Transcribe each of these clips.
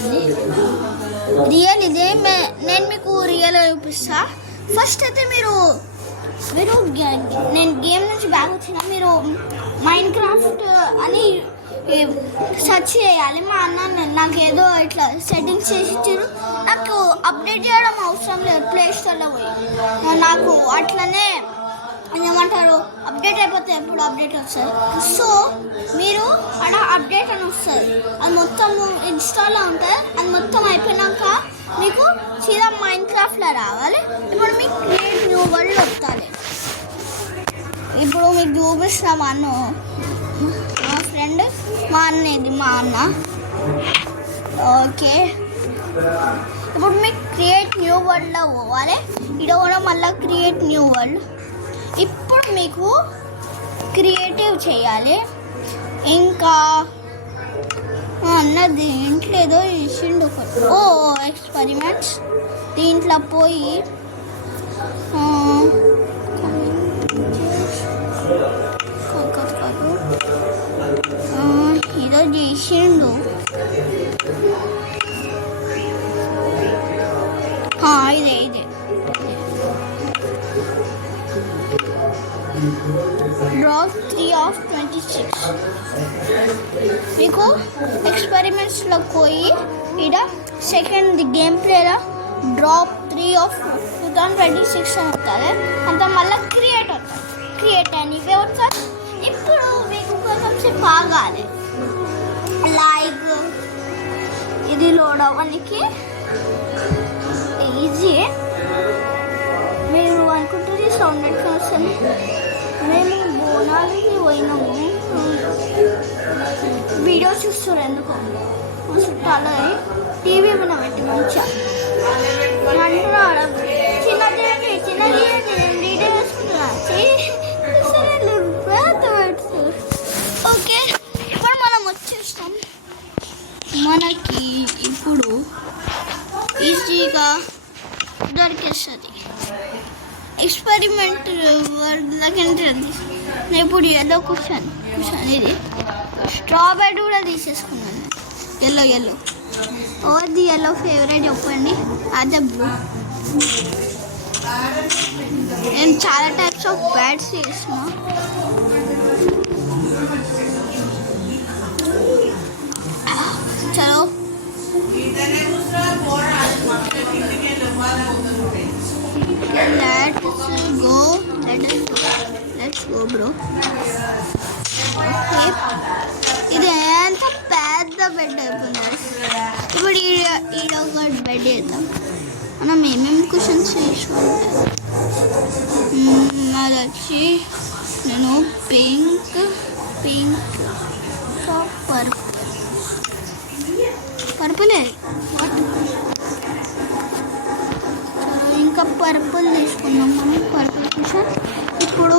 వస్తుంది. రియల్ ఇదే నేను మీకు రియల్ చూపిస్తా. ఫస్ట్ అయితే మీరు నేను గేమ్ నుంచి బ్యాక్ వచ్చిన మీరు మైండ్ క్రాఫ్ట్ అని సెర్చ్ చేయాలి. మా అన్న నాకు ఏదో ఇట్లా సెట్టింగ్స్ చేసి ఇచ్చారు. నాకు అప్డేట్ చేయడం అవసరం లేదు, ప్లే స్టోర్లో పోయి నాకు అట్లనే ఏమంటారు అప్డేట్ అయిపోతే ఎప్పుడు అప్డేట్ వస్తుంది. సో మీరు అక్కడ అప్డేట్ అని వస్తుంది, అది మొత్తం ఇన్స్టాల్లో ఉంటుంది. అది మొత్తం అయిపోయినాక మీకు సీదా మైండ్ క్రాఫ్ట్లో రావాలి. ఇప్పుడు మీకు క్రియేట్ న్యూ వరల్డ్ వస్తుంది. ఇప్పుడు మీకు చూపిస్తున్నా మా అన్న, మా ఫ్రెండ్, మా అన్న, ఇది మా అన్న. ఓకే, ఇప్పుడు మీకు క్రియేట్ న్యూ వరల్డ్లో పోవాలి. ఇక్కడ కూడా మళ్ళీ క్రియేట్ న్యూ వరల్డ్. ఇప్పుడు మీకు క్రియేటివ్ చేయాలి. ఇంకా అన్న దీంట్లో ఏదో ఇచ్చిండు ఒకటి, ఎక్స్పెరిమెంట్స్. దీంట్లో పోయి ఏదో చేసిండు. ఇదే డ్రాప్ 3 of 26. మీకు ఎక్స్పెరిమెంట్స్లో పోయి ఇక్కడ సెకండ్ గేమ్ ప్లేలో డ్రాప్ 3 of 2026 అని వస్తుంది. అంత మళ్ళీ క్రియేట్ అవుతుంది. క్రియేట్ అని ఇవే వస్తుంది. ఇప్పుడు మీకు కొంచెం సేపు ఆగాలి. లైక్ ఇది లోడ్ అవ్వడానికి ఈజీ. మీరు అనుకుంటుంది సౌండ్ ఎట్లా వస్తుంది. మేము బోనాలకి పోయినాము, వీడియో చూస్తారు ఎందుకో చుట్టాలో టీవీ మీద పెట్టి మంచిగా అంటున్నాడు. చిన్నది వీడియో వేసుకుంటున్నా. ఓకే, ఇప్పుడు మనం వచ్చేస్తాం. మనకి ఇప్పుడు ఈజీగా దొరికేస్తుంది. ఎక్స్పెరిమెంట్ వర్డ్లకి ఇప్పుడు ఎల్లో కుషన్ ఇది స్ట్రాబెర్రీ కూడా తీసేసుకున్నాను. ఎల్లో ఓవర్ది ఎల్లో ఫేవరెట్ చెప్పండి. అదే బ్లూ. నేను చాలా టైప్స్ ఆఫ్ బ్యాట్స్ చేసిన. చలో let's go bro. Okay, ఇది ఎంత పెద్ద బెడ్ అయిపోయింది. ఇప్పుడు ఈడ ఒక బెడ్ వేద్దాం. మనం ఏమేమి క్వశ్చన్స్ తీసుకుంటాం. అది వచ్చి నేను పింక్ పర్పులే ఇంకా పర్పుల్ తీసుకున్నాం మనం. పర్పుల్ క్వశ్చన్ ఇప్పుడు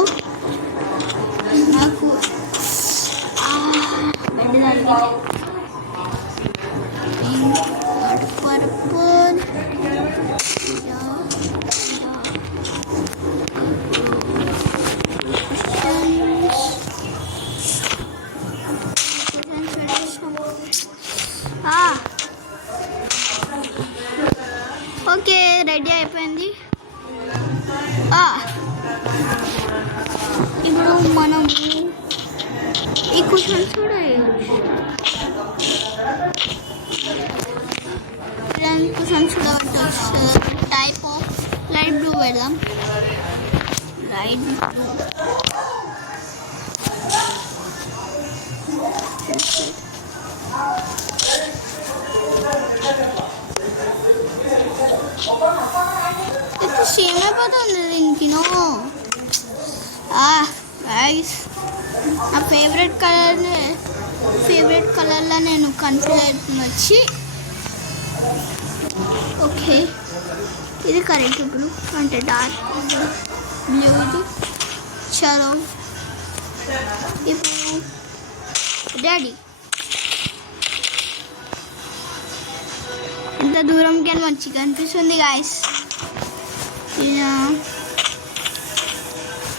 నాకు బెడ్ తగ్గింది. పర్పుల్ ఓకే, రెడీ అయిపోయింది. ఇప్పుడు మనం ఈ క్వశ్చన్స్ కూడా క్వశ్చన్స్ కూడా పెట్టచ్చు. టైప్ ఆఫ్ లైట్ బ్లూ పెడదాం. లైట్ బ్లూ సేమ్ అయిపోతుంది దీనికి. గైస్, నా ఫేవరెట్ కలర్లో నేను కన్ఫ్యూజ్ అవుతుంది వచ్చి. ఓకే, ఇది కరెక్ట్ బ్లూ అంటే డార్క్ బ్లూ ఇది. చలో ఇప్పుడు డాడీ ఎంత దూరంకి మంచిగా అనిపిస్తుంది గాయస్.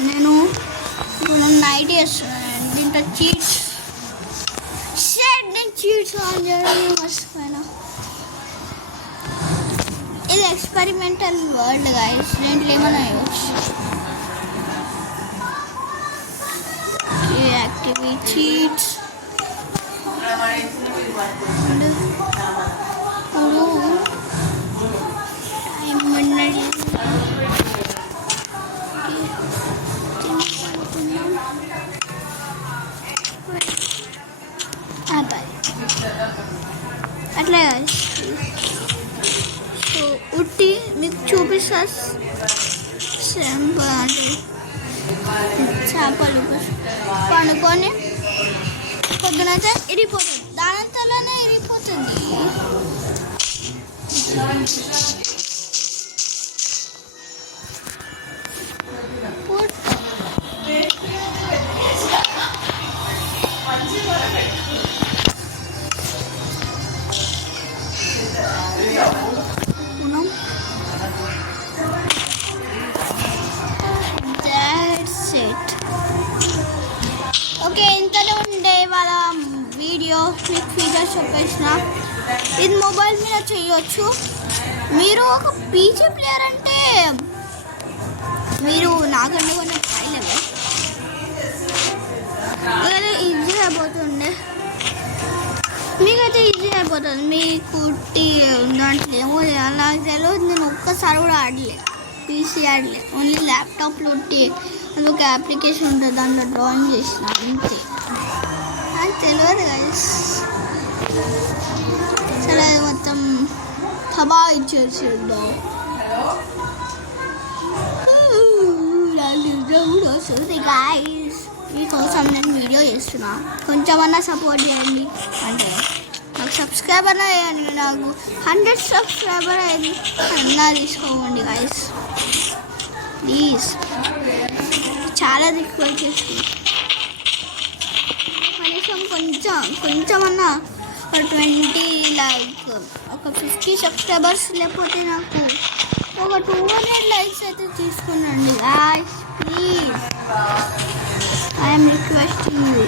నేను ఇప్పుడు నైట్ చేస్తున్నాను. దీంట్లో చీట్స్ ఆన్ చేయడం మర్చిపోయినా. ఎక్స్పెరిమెంటల్ వరల్డ్ గైస్, దీంట్లో ఏమైనా యాక్టివిటీస్ అట్లా సో ఉట్టి మీకు చూపిస్తా అంటే చేపలు పండుకొని పొద్దునైతే ఇరిగిపోతుంది, దానంతలోనే ఇరిగిపోతుంది. ఓకే, ఇంతలో ఉండే వాళ్ళ వీడియో మీకు ఫీచర్స్ చెప్పేసిన. ఇది మొబైల్ మీద చేయొచ్చు. మీరు ఒక పీసీ ప్లేయర్ అంటే మీరు నాకంటే కొన్ని హై లెవెల్ ఈజీ అయిపోతుండే, మీకైతే ఈజీ అయిపోతుంది. మీకు దాంట్లో ఏమో అలా తెలియదు. నేను ఒక్కసారి కూడా ఆడలే, పీసీ ఆడలే, ఓన్లీ ల్యాప్టాప్లో ఉట్టి అది ఒక అప్లికేషన్ ఉంటుంది, దాంట్లో డ్రాయింగ్ చేసిన అంతే. అది తెలియదు గైస్. సరే మొత్తం తబా ఇచ్చేసిందో వస్తుంది గైస్. మీకోసం నేను వీడియో చేస్తున్నా, కొంచెమన్నా సపోర్ట్ చేయండి. అంటే నాకు సబ్స్క్రైబర్ అయ్యాను, నాకు 100 సబ్స్క్రైబర్ అయ్యింది అన్నా తీసుకోండి గైస్ ప్లీజ్. చాలా రిక్వెస్ట్ చేస్తుంది, కనీసం కొంచెమన్నా ఒక 20 లైక్ ఒక 50 సబ్స్క్రైబర్స్, లేకపోతే నాకు ఒక 200 లైక్స్ అయితే తీసుకున్నాండి guys please. I'm requesting you.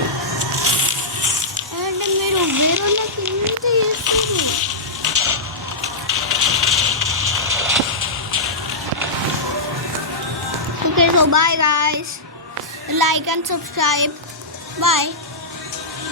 అంటే మీరు వేరే వాళ్ళకి ఎంత చేస్తారు? Okay, so bye guys. Like and subscribe. Bye.